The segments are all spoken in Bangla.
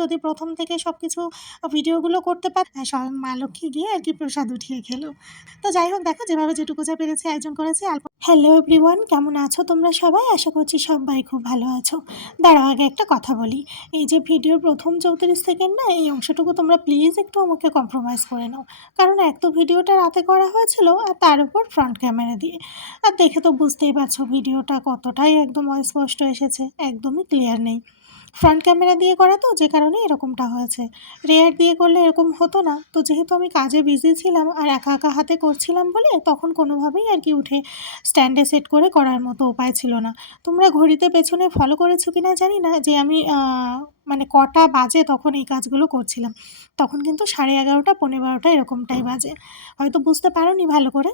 যদি প্রথম থেকে সব কিছু ভিডিওগুলো করতে স্বয়ং মা লক্ষ্মী গিয়ে আর কি প্রসাদ উঠিয়ে খেলো। তো যাই হোক, দেখো যেভাবে যেটুকু যা পেরেছি আয়োজন করেছি। হ্যালো এভরিওয়ান, কেমন আছো তোমরা সবাই? আশা করছি সবাই খুব ভালো আছো। দাঁড়াও, আগে একটা কথা বলি। এই যে ভিডিওর প্রথম 34 সেকেন্ড না, এই অংশটুকু তোমরা প্লিজ একটু আমাকে কম্প্রোমাইজ করে নাও। কারণ এক তো ভিডিওটা রাতে করা হয়েছিল, আর তার উপর ফ্রন্ট ক্যামেরা দিয়ে। আর দেখে তো বুঝতেই পারছো ভিডিওটা কতটাই একদম অস্পষ্ট এসেছে, একদমই ক্লিয়ার নেই। ফ্রন্ট ক্যামেরা দিয়ে করা তো, যে কারণে এরকমটা হয়েছে। রেয়ার দিয়ে করলে এরকম হতো না। তো যেহেতু আমি কাজে বিজি ছিলাম আর একা একা হাতে করছিলাম বলে তখন কোনোভাবেই আর কি উঠে স্ট্যান্ডে সেট করে করার মতো উপায় ছিল না। তোমরা ঘড়িতে পেছনে ফলো করেছো কি না জানি না, যে আমি মানে কটা বাজে তখন এই কাজগুলো করছিলাম। তখন কিন্তু 11:30 11:45 এরকমটাই বাজে। হয়তো বুঝতে পারোনি ভালো করে।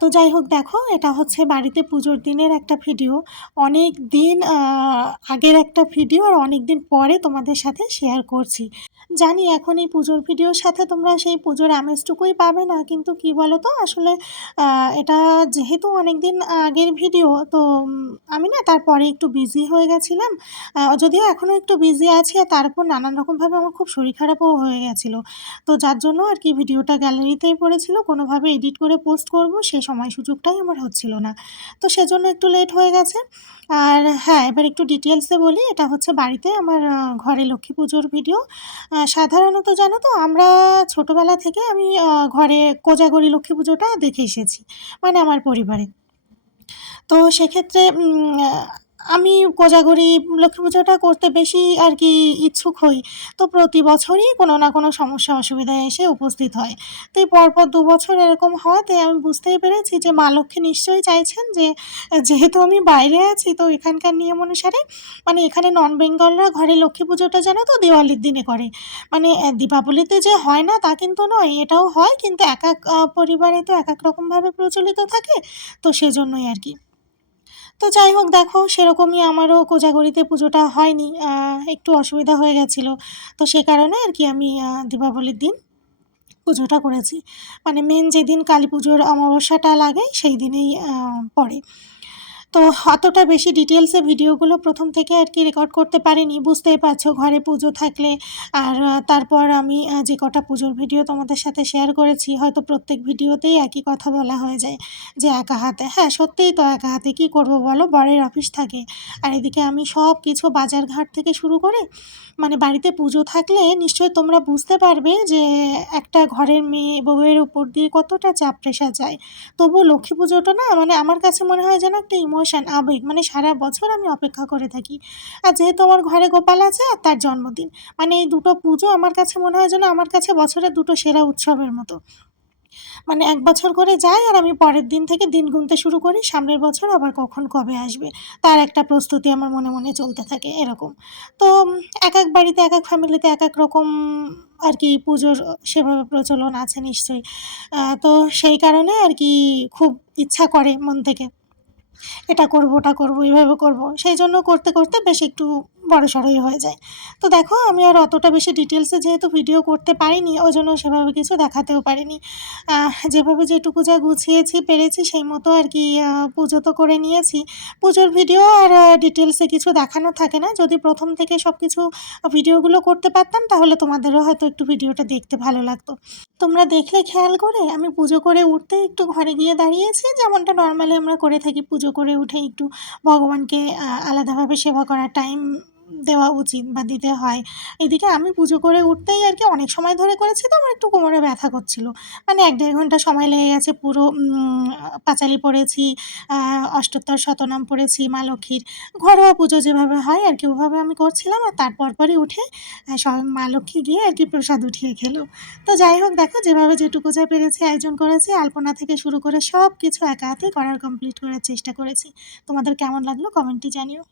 তো যাই হোক, দেখো এটা হচ্ছে বাড়িতে পুজোর দিনের একটা ভিডিও। অনেক দিন আগের একটা ভিডিও, আর অনেক দিন পরে তোমাদের সাথে শেয়ার করছি। জানি এখন এই পুজোর ভিডিওর সাথে তোমরা সেই পুজোর আমেজটুকুই পাবে না, কিন্তু কি বলো তো, আসলে এটা যেহেতু অনেক দিন আগের ভিডিও, তো আমি না তারপরে একটু বিজি হয়ে গেছিলাম। যদিও এখনও একটু বিজি আছি, আর তার উপর নানান রকমভাবে আমার খুব শরীর খারাপও হয়ে গেছিলো। তো যার জন্য আর কি ভিডিওটা গ্যালারিতেই পড়েছিল, কোনোভাবে এডিট করে পোস্ট করব সেই সময় সুযোগটাই আমার হচ্ছিল না। তো সেজন্য একটু লেট হয়ে গেছে। আর হ্যাঁ, এবার একটু ডিটেলসে বলি। এটা হচ্ছে বাড়িতে আমার ঘরে লক্ষ্মী পুজোর ভিডিও। সাধারণত জানো তো, আমরা ছোটোবেলা থেকে আমি ঘরে কোজাগরি লক্ষ্মী পুজোটা দেখে এসেছি, মানে আমার পরিবারে। তো সেক্ষেত্রে আমি কোজাগরি লক্ষ্মী পুজোটা করতে বেশি আর কি ইচ্ছুক হই। তো প্রতি বছরই কোনো না কোনো সমস্যা অসুবিধা এসে উপস্থিত হয়। তো এই পরপর ২ বছর এরকম হওয়াতে আমি বুঝতেই পেরেছি যে মা লক্ষ্মী নিশ্চয়ই চাইছেন যে যেহেতু আমি বাইরে আছি, তো এখানকার নিয়ম অনুসারে মানে এখানে নন বেঙ্গলরা ঘরে লক্ষ্মী পুজোটা জানো তো দিওয়ালির দিনে করে। মানে দীপাবলিতে যে হয় না তা কিন্তু নয়, এটাও হয়, কিন্তু এক পরিবারে তো এক রকমভাবে প্রচলিত থাকে। তো সেজন্যই আর কি। তো যাই হোক, দেখো সেরকমই আমারও কোজাগরিতে পুজোটা হয়নি। একটু অসুবিধা হয়ে গেছিলো। তো সে কারণে আর কি আমি দীপাবলির দিন পুজোটা করেছি। মানে মেন যেদিন কালী পুজোর অমাবস্যাটা লাগে সেই দিনেই পড়ে। তো অতটা বেশি ডিটেলসে ভিডিওগুলো প্রথম থেকে আর কি রেকর্ড করতে পারিনি। বুঝতেই পারছো ঘরে পুজো থাকলে। আর তারপর আমি যে কটা পুজোর ভিডিও তোমাদের সাথে শেয়ার করেছি, হয়তো প্রত্যেক ভিডিওতেই একই কথা বলা হয়ে যায় যে একা হাতে। হ্যাঁ, সত্যিই তো একা হাতে কী করবো বলো? বরের অফিস থাকে। আর এদিকে আমি সব কিছু বাজার ঘাট থেকে শুরু করে, মানে বাড়িতে পুজো থাকলে নিশ্চয়ই তোমরা বুঝতে পারবে যে একটা ঘরের মেয়ে বউয়ের উপর দিয়ে কতটা চাপ প্রেশার যায়। তবুও লক্ষ্মী পুজোটা না, মানে আমার কাছে মনে হয় যেন একটা ইমোশন, আবেগ, মানে সারা বছর আমি অপেক্ষা করে থাকি। আর যেহেতু আমার ঘরে গোপাল আছে আর তার জন্মদিন, মানে এই দুটো পুজো আমার কাছে মনে হয় যেন আমার কাছে বছরের দুটো সেরা উৎসবের মতো। মানে ১ বছর করে যায় আর আমি পরের দিন থেকে দিন গুনতে শুরু করি সামনের বছর আবার কখন কবে আসবে। তার একটা প্রস্তুতি আমার মনে, মনে চলতে থাকে এরকম। তো একেক বাড়িতে একেক ফ্যামিলিতে একেক রকম আর কি পুজোর সেভাবে প্রচলন আছে নিশ্চয়ই। তো সেই কারণে আর কি খুব ইচ্ছা করে মন থেকে। এটা করব, ওটা করব, এভাবে করব। সেইজন্য করতে, করতে বেশ একটু বড়সড়ই হয়ে যায়। তো দেখো আমি আর অতটা বেশি ডিটেইলসে যেহেতু ভিডিও করতে পারিনি, ওইজন্য সেভাবে কিছু দেখাতেও পারিনি। যেভাবে যেটুকু যা গুছিয়েছি পেরেছি সেই মতো আর কি পুজো তো করে নিয়েছি। পুজোর ভিডিও আর ডিটেইলসে কিছু দেখানো থাকে না। যদি প্রথম থেকে সব কিছু ভিডিওগুলো করতে পারতাম তাহলে তোমাদেরও হয়তো একটু ভিডিওটা দেখতে ভালো লাগতো। তোমরা দেখলে খেয়াল করে আমি পুজো করে উঠতেই একটু ঘরে গিয়ে দাঁড়িয়েছি, যেমনটা নরমালি আমরা করে থাকি। পুজো করে উঠে একটু ভগবানকে আলাদাভাবে সেবা করার টাইম দেওয়া উচিত বা দিতে হয়। এদিকে আমি পুজো করে উঠতেই আর কি অনেক সময় ধরে করেছি, তো আমার একটু কোমরে ব্যথা করছিল। মানে ১-১.৫ ঘন্টা সময় লেগে গেছে। পুরো পাঁচালি পড়েছি, অষ্টোত্তর শতনাম পড়েছি মা লক্ষ্মীর। ঘরোয়া পুজো যেভাবে হয় আর কি ওভাবে আমি করছিলাম, আর তার পরপরই উঠে স্বয়ং মা লক্ষ্মী গিয়ে আর কি প্রসাদ উঠিয়ে খেলো। তো যাই হোক, দেখো যেভাবে যেটুকু যা পেরেছি আয়োজন করেছি। আলপনা থেকে শুরু করে সব কিছু একা হাতে করার কমপ্লিট করার চেষ্টা করেছি। তোমাদের কেমন লাগলো কমেন্টে জানিও।